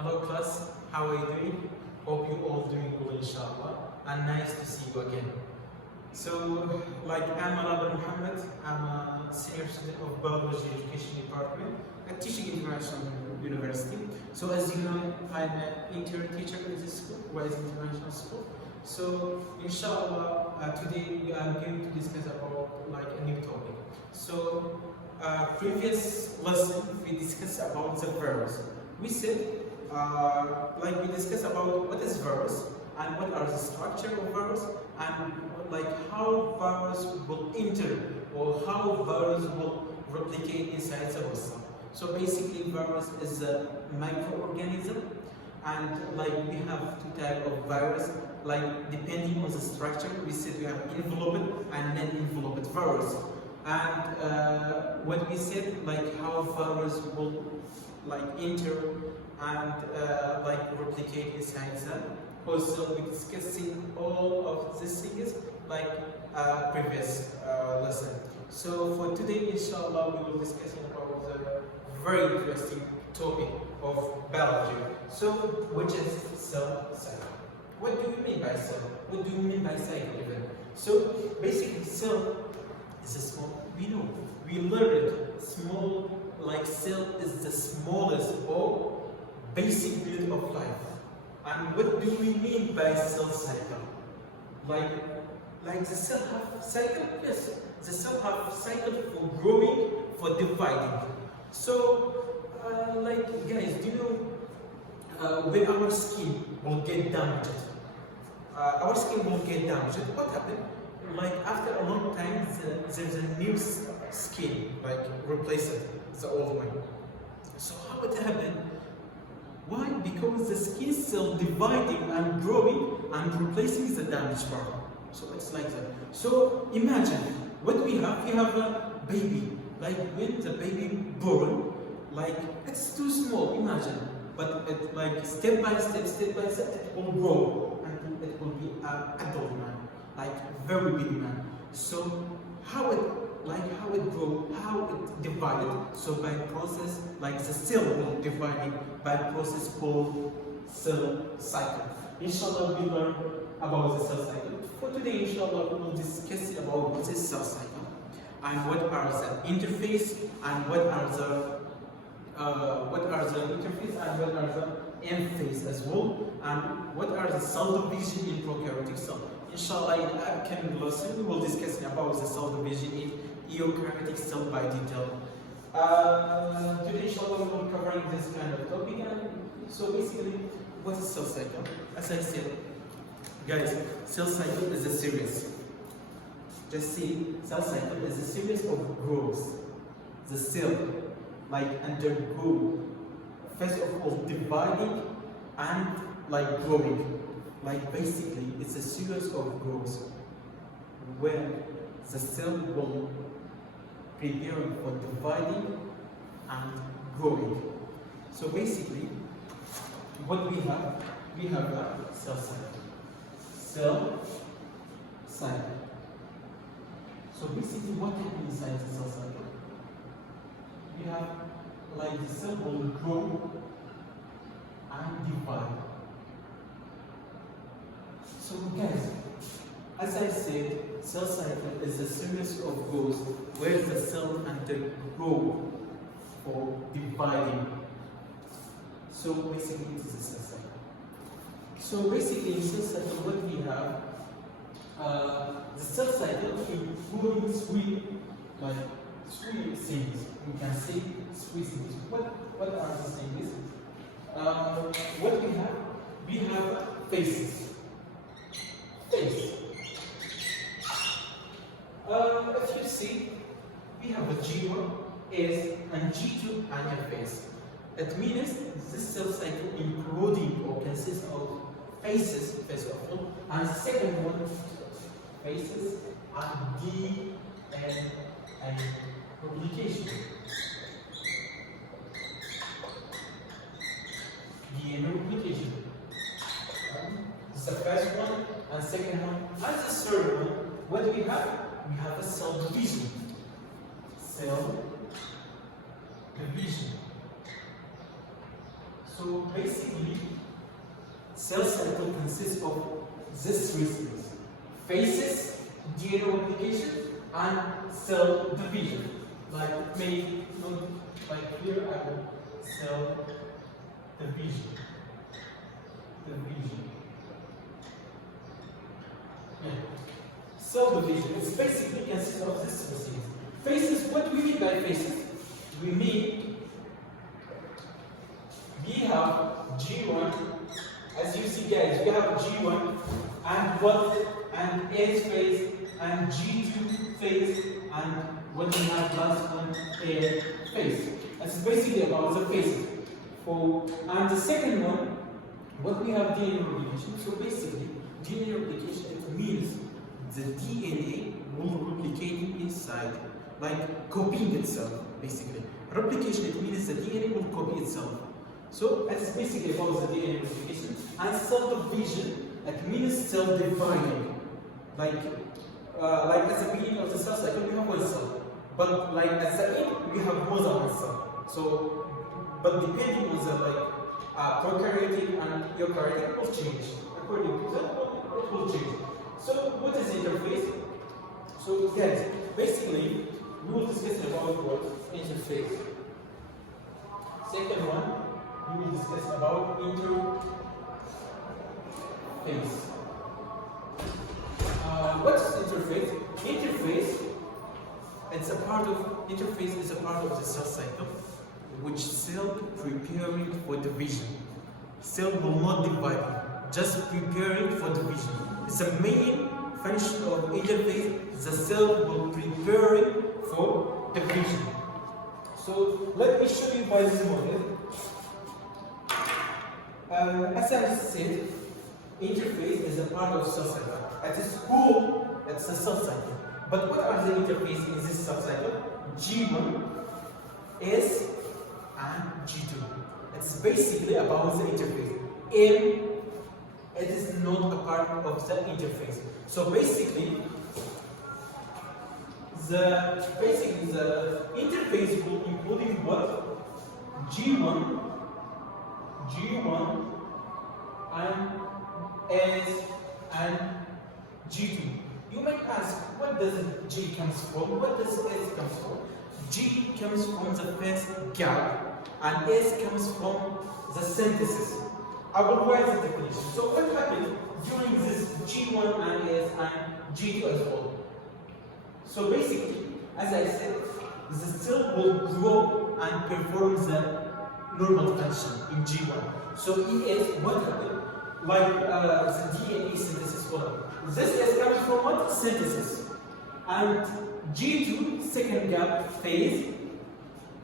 Hello class, how are you doing? Hope you all doing well inshallah and nice to see you again. So I'm Anadar Muhammad, I'm a senior student of Biology Education Department at Teaching International University. So as you know, I'm an intern teacher in this school, Wise International School. So inshallah today we are going to discuss about a new topic. So previous lesson we discussed about the virus. We said we discussed about what is virus and what are the structure of virus and how virus will enter or how virus will replicate inside the cell. So basically virus is a microorganism and we have two types of virus depending on the structure. We said we have enveloped and non-enveloped virus. And what we said how virus will enter and replicate inside the host cell. We discussing all of these things previous lesson. So for today, inshallah, we will discuss about the very interesting topic of biology. So which is cell cycle. What do we mean by cell? What do we mean by cycle even? So basically, cell is a small. We learned small cell is the smallest or basic unit of life. And what do we mean by cell cycle? The cell have cycle? Yes, the cell have cycle for growing, for dividing. So, guys, do you know when our skin will get damaged? Our skin will get damaged. What happened? After a long time, there's a new skin, replacing the old one. So how it happened? Why? Because the skin cell dividing and growing and replacing the damaged part. So it's like that. So imagine what we have a baby. When the baby born, it's too small, imagine. But it, step by step, it will grow and it will be an adult man, very big man. So how it grow, how it divided. So by process, the cell will dividing by process called cell cycle. Inshallah, we learn about the cell cycle. For today, inshallah, we will discuss about what is cell cycle and what are the interface and what are the interface and what are the end phase as well, and what are the cell division in prokaryotic cell. Inshallah, in the upcoming lesson, we will discuss about the cell division in eukaryotic cell by detail. Today, inshallah, we will be covering this kind of topic. And so basically, what is cell cycle? As I said, guys, cell cycle is a series. Just see, cell cycle is a series of growths. The cell, undergo, first of all, dividing and growing. Basically, it's a series of growths where the cell will prepare for dividing and growing. So basically, what we have a cell cycle. Cell cycle. So basically, what happens inside the cell cycle? We have the cell will grow and divide. So guys, as I said, cell cycle is a series of growths where the cell undergo for dividing. So basically, it is a cell cycle. So basically, in cell cycle, what we have, the cell cycle including three things. We can say three things. What are the things? What we have phases. Phase. If you see, we have a G1, S, and G2 and a phase. It means this cell cycle including or consists of phases, first of all, and the second one, phases, and DNA replication. DNA replication. This is the first one and second one. And the third one, what do we have? We have a cell division. Cell division. So basically, cell cycle consists of these three things: phases, DNA replication, and cell division. Like maybe like here I have cell division. Yeah. Cell division. It's basically consists of these three things. Phases. What do we mean by phases? We mean we have G1. As you see, guys, we have G1 and what and S phase and G2 phase and what we have last one A phase. That's basically about the phases. And the second one, what we have DNA replication. So basically, DNA replication, it means the DNA will replicate inside, like copying itself, basically. Replication, it means the DNA will copy itself. So that's basically about the DNA replication. And cell division, it means cell dividing. Like at the beginning of the cell cycle, we have one cell. But like at the end, we have more than one cell. So, but depending on the prokaryotic and eukaryotic, it will change. According to that, it will change. So what is interface? So guys, basically, we will discuss about what interface. Second one, we will discuss about interface. What is interface? Interface is a part of the cell cycle, which cell preparing for division. Cell will not divide, just preparing for division. It's a main function of interface. The cell will preparing for division. So let me show you by this model. As I said, interface is a part of cell cycle. At its core, it's a cell cycle. But what are the interfaces in this cell cycle? G1, S, and G2. It's basically about the interface. M, it is not a part of the interface. So basically, the interface will including what? G1, and S, and G2. You might ask, what does G comes from? What does S comes from? G comes from the first gap, and S comes from the synthesis. I will write the definition. So what happens during this G1 and S and G2 as well? So basically, as I said, the cell will grow and perform the normal function in G1. So ES, what happened? Like the DNA synthesis will happen. This is coming from what? Synthesis. And G2, second gap phase,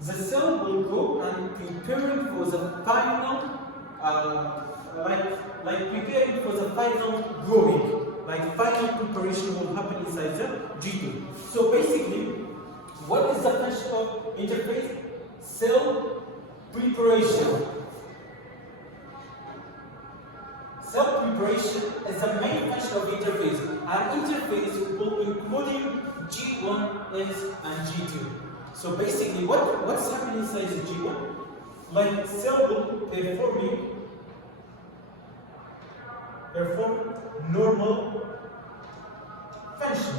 the cell will go and preparing for the final, like preparing for the final growing, like final preparation will happen inside the G2. So basically, what is the function of interface? Cell preparation. Cell preparation is the main function of interface. And interface will including G1, S, and G2. So basically, what's happening inside the G1? Like cell will perform normal function.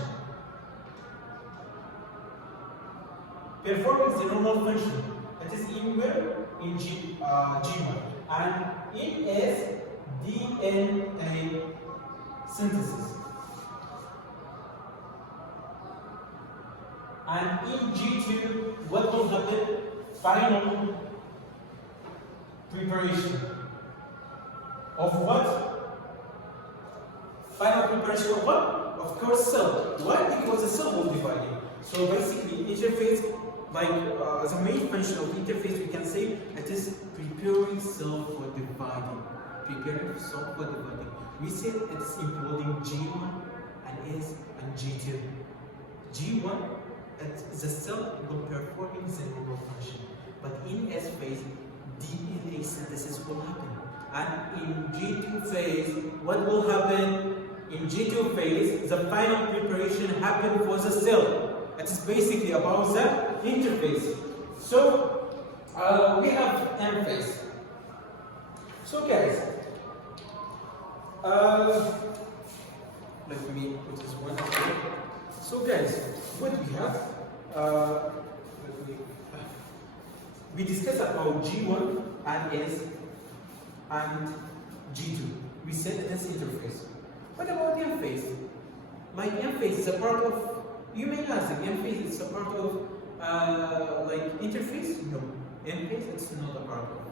Performing the normal function. That is in where? In G1. And in S, DNA synthesis. And in G2, what will happen? Final preparation. Of what? Final preparation of what? Of course, cell. Why? Because the cell will divide it. So basically, interface, like the main function of interface, we can say it is preparing cell for dividing. Preparing cell for dividing. We said it's including G1 and S and G2. G1, the cell will performing the normal function, but in S phase, DNA synthesis will happen. And in G2 phase, what will happen? In G2 phase, the final preparation happens for the cell. It is basically about the interface. So we have M phase. So guys, uh, let me put this one here. So guys, what we have, let me, we discussed about G1 and S and G2. We said that that's interface. What about the M phase? Like M phase is a part of, you may ask, M phase is a part of like interface? No. M phase is not a part of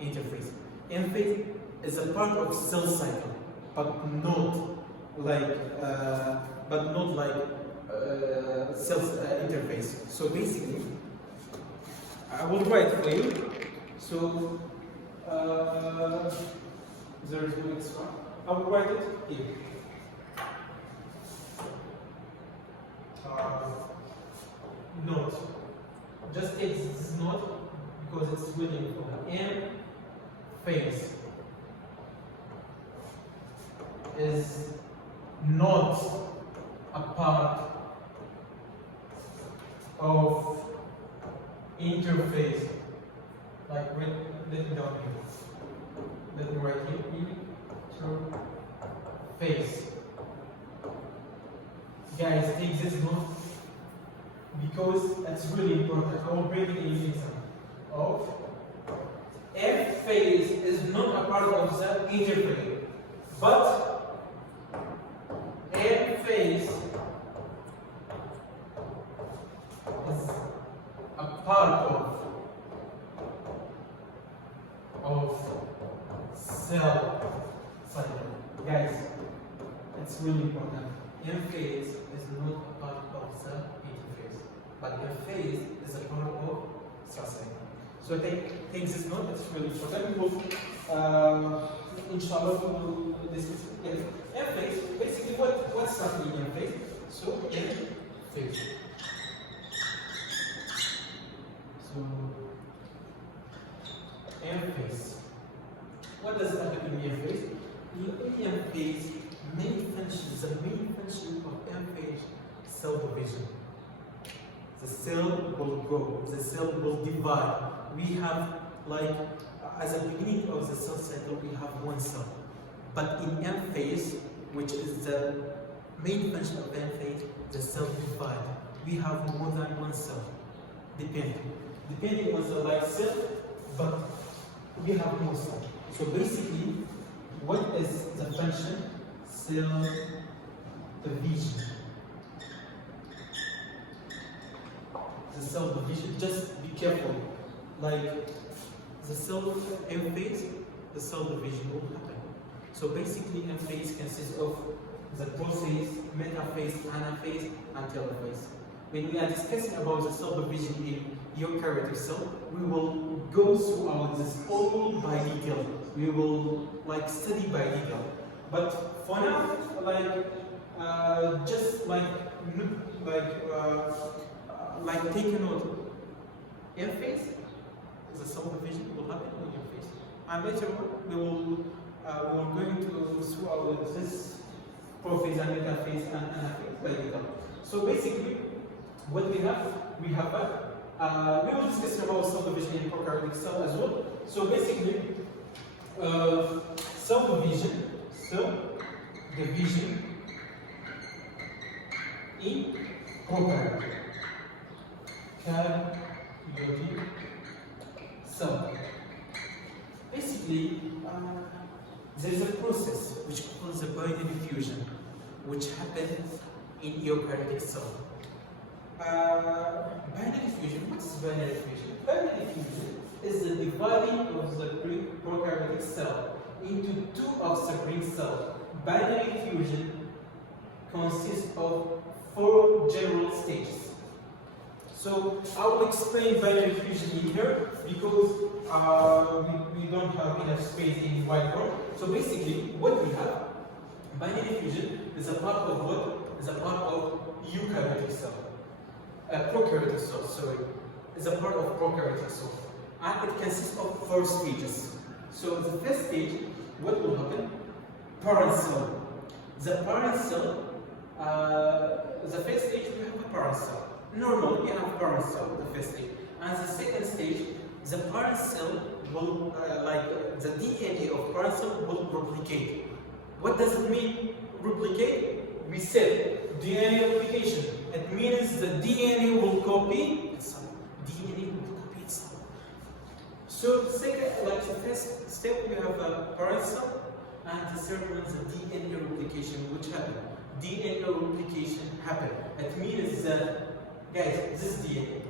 interface. M phase is a part of cell cycle, but not like cell interface. So basically, I will write for you. So there is no extra. I will write it here. Note. Just take this note because it's really important. M phase is not a part of interface. Like let me down here. Let me write here. Interface. Guys, take this note because it's really important. I will bring it in an example of F phase is not a part of the interface, but M phase is a part of cell cycle. Guys, it's really important. M phase is not a part of the interface, but M phase is a part of cell cycle. So take this note, it's really important. We will, inshallah, we will discuss it. M phase, basically what's happening in M phase? So M phase. So M phase. What does happen in M phase? In M phase, main function, the main function of M phase, cell division. The cell will grow, the cell will divide. We have, like, as a beginning of the cell cycle, we have one cell. But in M phase, which is the main function of M phase, the cell divide. We have more than one cell, depending on the life cell, but we have more cell. So basically, what is the function? Cell division. The cell division, just be careful. Like the cell M phase, the cell division will happen. So basically, M phase consists of the prophase, metaphase, anaphase, and telophase. When we are discussing about the cell division in eukaryotic cell, we will go through this all by detail. We will study by detail. But for now, just take a note. M phase, the cell division will happen in M phase, and later we will going to through this prophase and metaphase and anaphase by detail. So basically, what we have we will discuss about cell division in prokaryotic cell as well. So basically, cell division in prokaryotic cell. Basically, there is a process which calls a binary fusion, which happens in eukaryotic cell. Binary fusion, what is binary fusion? Binary fusion is the dividing of the prokaryotic cell into two offspring cells. Binary fusion consists of 4 general stages. So I will explain binary fusion in here because we don't have enough space in whiteboard. So basically, what we have, binary fusion is a part of what? Is a part of eukaryotic cell. Prokaryotic cell, sorry. Is a part of prokaryotic cell. And it consists of 4 stages. So the first stage, what will happen? Parent cell. The parent cell, the first stage we have a parent cell. Normally we have parent cell, the first stage. And the second stage, the parent cell will, the DNA parent cell will replicate. What does it mean, replicate? We said DNA replication. It means the DNA will copy itself. DNA will copy itself. So the second, like the first step, we have a parent cell, and the third one is the DNA replication, which happened. DNA replication happened. It means that, guys, this is DNA.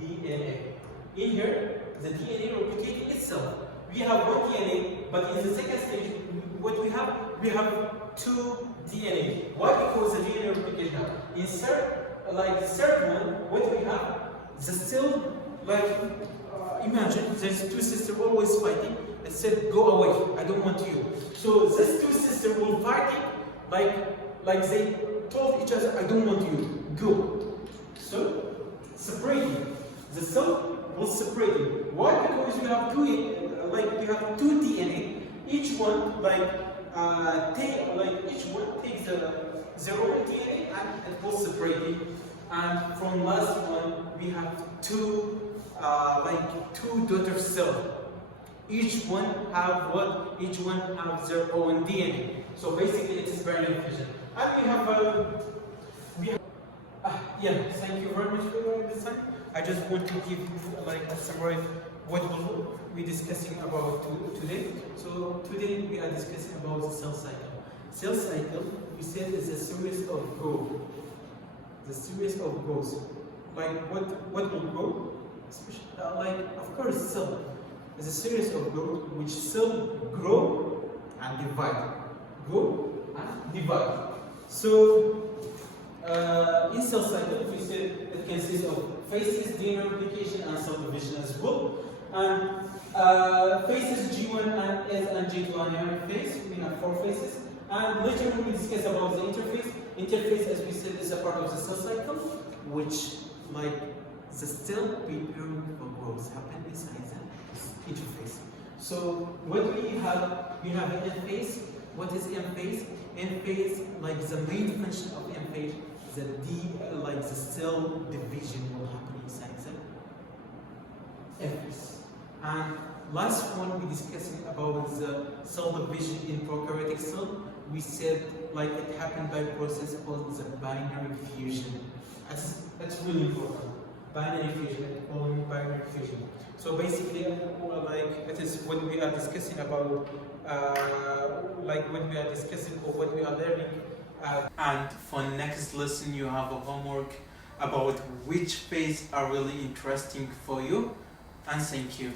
DNA. In here, the DNA replicating itself. We have one DNA, but in the second stage, what we have two DNA. Why? Because the DNA replication happened. In the third one, what we have, the cell, imagine there's two sisters always fighting. It said, go away, I don't want you. So these two sisters will fighting, like they told each other, I don't want you, go. So separating. The cell will separate it. Why? Because you have two DNA. Each one each one takes their own DNA and it will separate it. And from last one we have two daughter cells. Each one have what? Each one have their own DNA. So basically it is very efficient. And we have yeah, thank you very much for this time. I just want to give a summary what we're discussing about today. So today we are discussing about the cell cycle. Cell cycle, we said, is a series of growth. The series of growth. Like what will grow? Especially, of course, cell is a series of growth which cell grow and divide. Grow and divide. So in cell cycle, we said it consists of phases, DNA replication, and cell division as well. And phases G1 and S and G2 are phase. We have 4 phases. And later we will discuss about the interphase. Interphase, as we said, is a part of the cell cycle, which the cell preparing for growth happen inside the interphase. So what we have an M phase. What is M phase? M phase, the main function of M phase, the cell division will happen inside the M phase. And last one we discussing about the cell division in prokaryotic cell. We said it happened by a process called the binary fusion. That's really important. Binary fusion, only binary fusion. So basically, it is what we are discussing about, when we are discussing or what we are learning. And for next lesson, you have a homework about which phase are really interesting for you. And thank you.